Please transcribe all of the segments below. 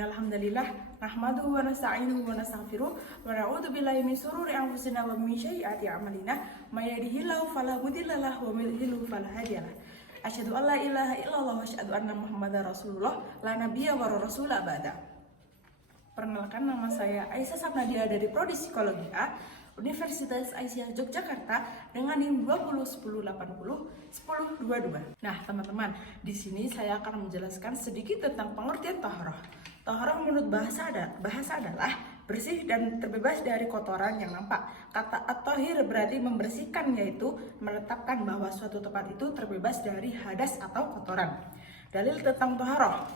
Innalhamdalillah nahmaduhu wa nasta'inuhu wa nastaghfiruh wa na'udzu billahi min shururi anfusina wa min sayyiati a'malina may yahdihillahu fala mudilla lahu wa may yudlil fala hadiyalah. Asyhadu an la ilaha illallah wa asyhadu anna Muhammadar Rasulullah la nabiyya wa rasula ba'da. Perkenalkan, nama saya Aisyah Sapnadia dari Prodi Psikologi A, Universitas Aisyah Yogyakarta dengan NIM 2010801022. Nah, teman-teman, di sini saya akan menjelaskan sedikit tentang pengertian taharah. Taharah menurut bahasa adalah bersih dan terbebas dari kotoran yang nampak. Kata at-tahir berarti membersihkan, yaitu menetapkan bahwa suatu tempat itu terbebas dari hadas atau kotoran. Dalil tentang taharah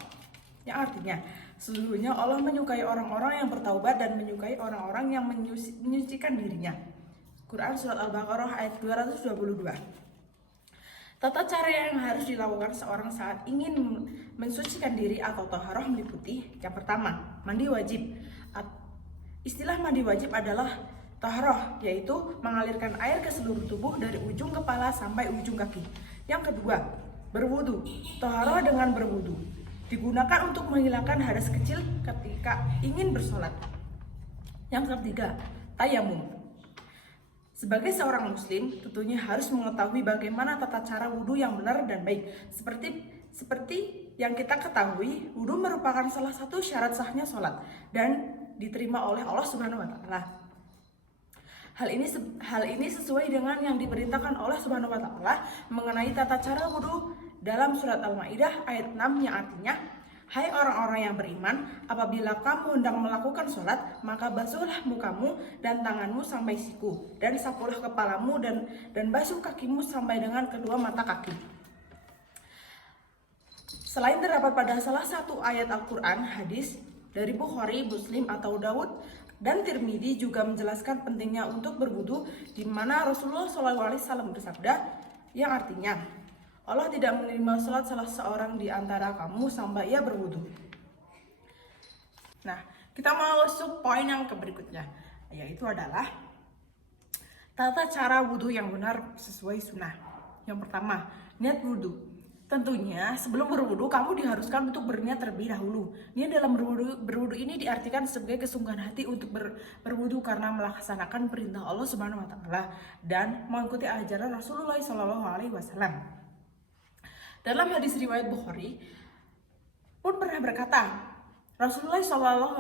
yang artinya, sesungguhnya Allah menyukai orang-orang yang bertaubat dan menyukai orang-orang yang menyucikan dirinya. Quran Surat Al-Baqarah ayat 222. Tata cara yang harus dilakukan seorang saat ingin mensucikan diri atau taharah meliputi: yang pertama, mandi wajib. Istilah mandi wajib adalah taharah, yaitu mengalirkan air ke seluruh tubuh dari ujung kepala sampai ujung kaki. Yang kedua, berwudu. Taharah dengan berwudu digunakan untuk menghilangkan hadas kecil ketika ingin bersolat. Yang ketiga, tayamum. Sebagai seorang muslim, tentunya harus mengetahui bagaimana tata cara wudhu yang benar dan baik. Seperti yang kita ketahui, wudhu merupakan salah satu syarat sahnya sholat dan diterima oleh Allah Subhanahu wa Ta'ala. Hal ini sesuai dengan yang diperintahkan oleh Subhanahu wa Ta'ala mengenai tata cara wudhu dalam surat Al-Maidah ayat 6 yang artinya, hai orang-orang yang beriman, apabila kamu hendak melakukan sholat, maka basuhlah mukamu dan tanganmu sampai siku, dan sapulah kepalamu dan basuh kakimu sampai dengan kedua mata kaki. Selain terdapat pada salah satu ayat Al-Quran, hadis dari Bukhari, Muslim atau Daud dan Tirmidzi juga menjelaskan pentingnya untuk berwudu, di mana Rasulullah SAW bersabda yang artinya, Allah tidak menerima sholat salah seorang di antara kamu sampai ia berwudu. Nah, kita mau masuk poin yang berikutnya, yaitu adalah tata cara wudu yang benar sesuai sunnah. Yang pertama, niat wudu. Tentunya sebelum berwudu kamu diharuskan untuk berniat terlebih dahulu. Niat dalam berwudu ini diartikan sebagai kesungguhan hati untuk berwudu karena melaksanakan perintah Allah Subhanahu wa Ta'ala dan mengikuti ajaran Rasulullah SAW. Dalam hadis riwayat Bukhari pun pernah berkata, Rasulullah SAW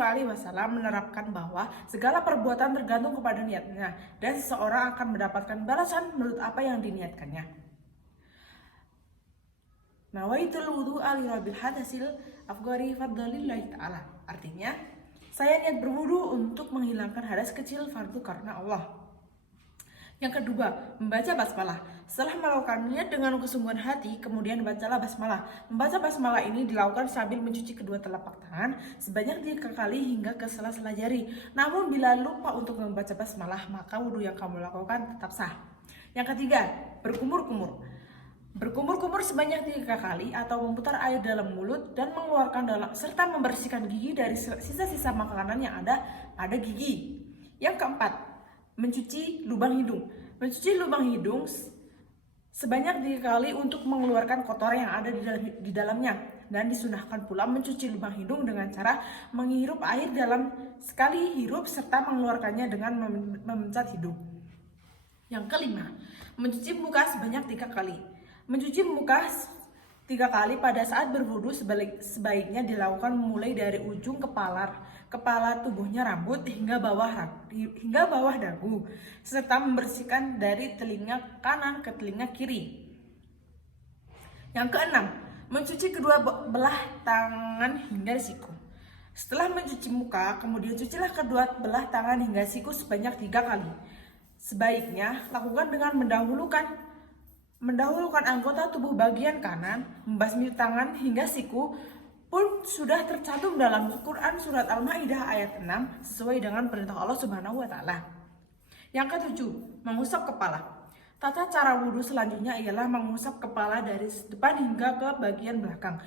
menerapkan bahwa segala perbuatan tergantung kepada niatnya dan seseorang akan mendapatkan balasan menurut apa yang diniatkannya. Nawaitul wudu'a li rabbil hadasil afghari fardalillahi ta'ala. Artinya, saya niat berwudu untuk menghilangkan hadas kecil fardu karena Allah. Yang kedua, membaca basmalah. Setelah melakukan niat dengan kesungguhan hati, kemudian bacalah basmalah. Membaca basmalah ini dilakukan sambil mencuci kedua telapak tangan sebanyak 3 kali hingga ke sela-sela jari. Namun bila lupa untuk membaca basmalah, maka wudhu yang kamu lakukan tetap sah. Yang ketiga, berkumur-kumur. Berkumur-kumur sebanyak 3 kali atau memutar air dalam mulut dan mengeluarkan serta membersihkan gigi dari sisa-sisa makanan yang ada pada gigi. Yang keempat, mencuci lubang hidung. Mencuci lubang hidung sebanyak 3 kali untuk mengeluarkan kotoran yang ada di dalamnya, dan disunahkan pula mencuci lubang hidung dengan cara menghirup air dalam sekali hirup serta mengeluarkannya dengan memencet hidung. Yang kelima, mencuci muka sebanyak 3 kali. Mencuci muka 3 kali pada saat berwudu sebaiknya dilakukan mulai dari ujung kepala tubuhnya rambut hingga bawah dagu, serta membersihkan dari telinga kanan ke telinga kiri. Yang keenam, mencuci kedua belah tangan hingga siku. Setelah mencuci muka, kemudian cucilah kedua belah tangan hingga siku sebanyak 3 kali. Sebaiknya lakukan dengan mendahulukan anggota tubuh bagian kanan, membasmi tangan hingga siku pun sudah tercantum dalam Quran Surat Al-Maidah ayat 6 sesuai dengan perintah Allah Subhanahu wa Ta'ala. Yang ketujuh, mengusap kepala. Tata cara wudhu selanjutnya ialah mengusap kepala dari depan hingga ke bagian belakang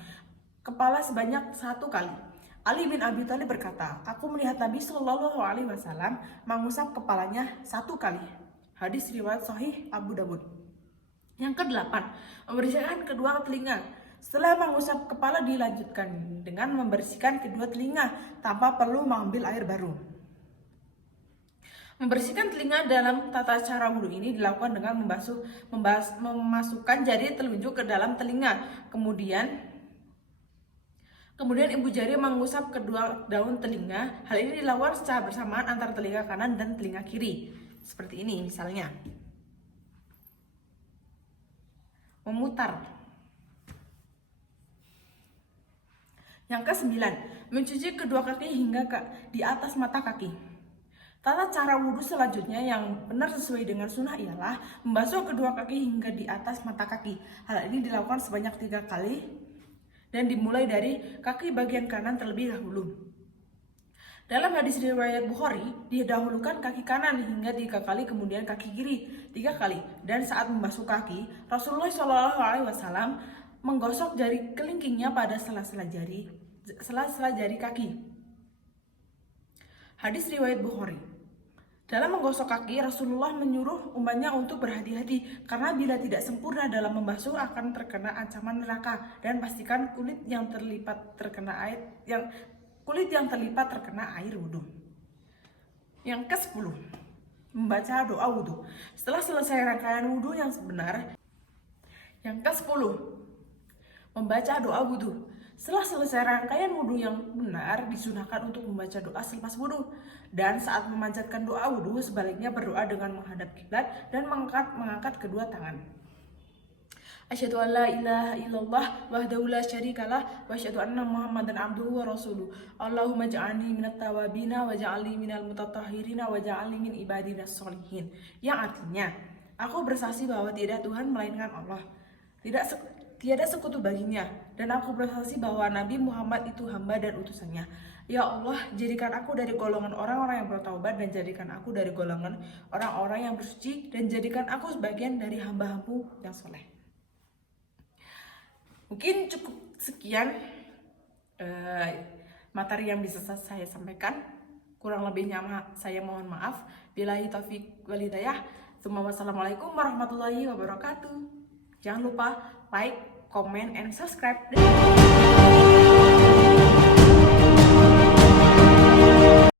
kepala sebanyak 1 kali. Ali bin Abi Thalib berkata, aku melihat Nabi SAW mengusap kepalanya 1 kali. Hadis riwayat Sahih Abu Dawud. Yang kedelapan, membersihkan kedua telinga. Setelah mengusap kepala dilanjutkan dengan membersihkan kedua telinga tanpa perlu mengambil air baru. Membersihkan telinga dalam tata cara wudhu ini dilakukan dengan memasukkan jari telunjuk ke dalam telinga. Kemudian ibu jari mengusap kedua daun telinga. Hal ini dilakukan secara bersamaan antara telinga kanan dan telinga kiri. Seperti ini misalnya. Memutar. Yang ke-9, mencuci kedua kaki hingga di atas mata kaki. Tata cara wudhu selanjutnya yang benar sesuai dengan sunnah ialah membasuh kedua kaki hingga di atas mata kaki. Hal ini dilakukan sebanyak 3 kali dan dimulai dari kaki bagian kanan terlebih dahulu. Dalam hadis riwayat Bukhari, didahulukan kaki kanan hingga 3 kali, kemudian kaki kiri 3 kali. Dan saat membasuh kaki, Rasulullah SAW menggosok jari kelingkingnya pada sela-sela jari kaki. Hadis riwayat Bukhari. Dalam menggosok kaki, Rasulullah menyuruh umatnya untuk berhati-hati karena bila tidak sempurna dalam membasuh akan terkena ancaman neraka, dan pastikan kulit yang terlipat terkena air wudhu. Yang ke-10, membaca doa wudhu. Setelah selesai rangkaian wudhu yang benar. Yang ke-10, membaca doa wudhu. Setelah selesai rangkaian wudhu yang benar, disunahkan untuk membaca doa selepas wudhu. Dan saat memanjatkan doa wudhu, sebaliknya berdoa dengan menghadap kiblat dan mengangkat kedua tangan. Asyhadu an la ilaha illallah wahdahu la syarikalah wa asyhadu anna Muhammadan abduhu wa rasuluh. Allahumma ja'alni minat tawabina wa ja'alni minal mutatahhirina wa ja'alni min ibadinas sholihin. Yang artinya, aku bersaksi bahwa tidak Tuhan melainkan Allah. Tiada sekutu baginya, dan aku bersaksi bahwa Nabi Muhammad itu hamba dan utusannya. Ya Allah, jadikan aku dari golongan orang-orang yang bertaubat, dan jadikan aku dari golongan orang-orang yang bersuci, dan jadikan aku sebagian dari hamba-Mu yang soleh. Mungkin cukup sekian materi yang bisa saya sampaikan. Kurang lebihnya saya mohon maaf. Billahi taufiq wal hidayah. Wassalamualaikum warahmatullahi wabarakatuh. Jangan lupa like, comment, and subscribe.